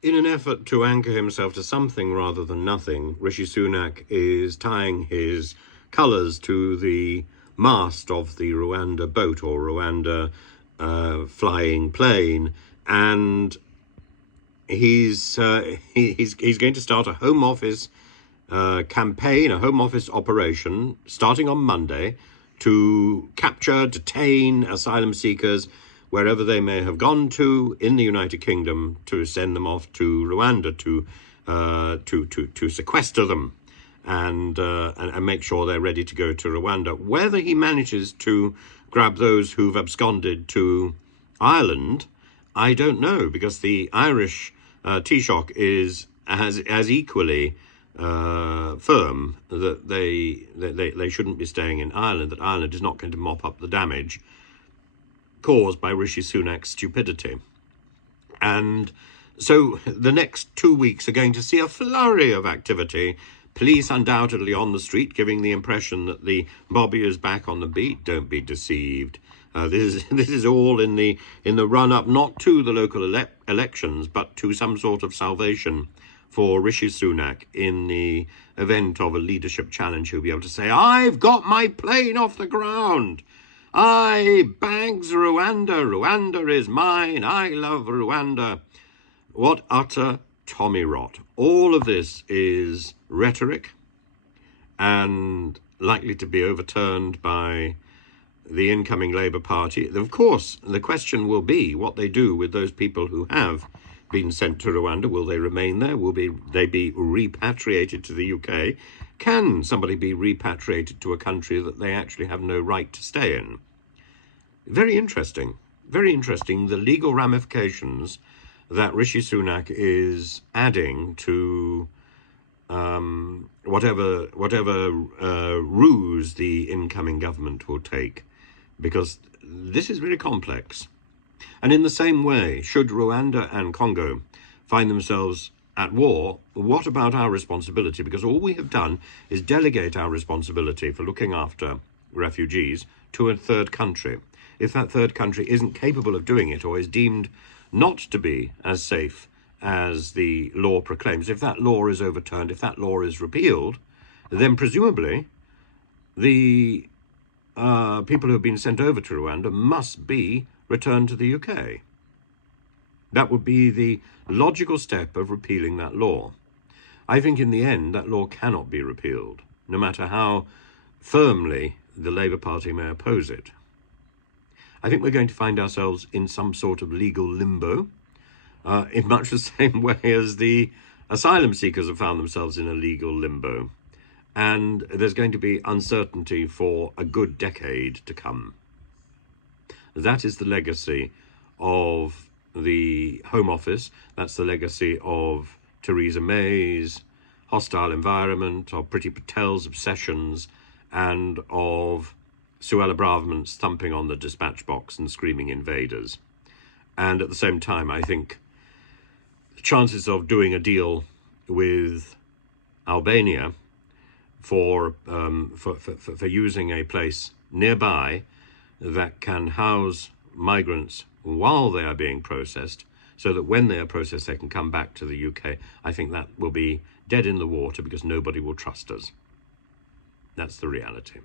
In an effort to anchor himself to something rather than nothing, Rishi Sunak is tying his colours to the mast of the Rwanda boat or Rwanda flying plane, and he's going to start a Home Office campaign, a Home Office operation starting on Monday to capture, detain asylum seekers wherever they may have gone to in the United Kingdom, to send them off to Rwanda to sequester them and make sure they're ready to go to Rwanda. Whether he manages to grab those who've absconded to Ireland, I don't know, because the Irish Taoiseach is as equally firm that they shouldn't be staying in Ireland, that Ireland is not going to mop up the damage caused by Rishi Sunak's stupidity. And so the next 2 weeks are going to see a flurry of activity. Police undoubtedly on the street, giving the impression that the Bobby is back on the beat. Don't be deceived. This is all in the run-up, not to the local elections, but to some sort of salvation for Rishi Sunak in the event of a leadership challenge. He'll be able to say, "I've got my plane off the ground. I bags Rwanda. Rwanda is mine. I love Rwanda." What utter Tommy rot. All of this is rhetoric and likely to be overturned by the incoming Labour Party. Of course, the question will be what they do with those people who have been sent to Rwanda. Will they remain there? Will they be repatriated to the UK? Can somebody be repatriated to a country that they actually have no right to stay in? Very interesting. Very interesting, the legal ramifications that Rishi Sunak is adding to whatever ruse the incoming government will take, because this is very complex. And in the same way, should Rwanda and Congo find themselves at war, what about our responsibility? Because all we have done is delegate our responsibility for looking after refugees to a third country. If that third country isn't capable of doing it, or is deemed not to be as safe as the law proclaims, if that law is overturned, if that law is repealed, then presumably the people who have been sent over to Rwanda must be returned to the UK. That would be the logical step of repealing that law. I think in the end that law cannot be repealed, no matter how firmly the Labour Party may oppose it. I think we're going to find ourselves in some sort of legal limbo, in much the same way as the asylum seekers have found themselves in a legal limbo. And there's going to be uncertainty for a good decade to come. That is the legacy of the Home Office. That's the legacy of Theresa May's hostile environment, of Priti Patel's obsessions, and of Suella Braverman's thumping on the dispatch box and screaming invaders. And at the same time, I think the chances of doing a deal with Albania for using a place nearby that can house migrants while they are being processed, so that when they are processed they can come back to the UK, I think that will be dead in the water, because nobody will trust us. That's the reality.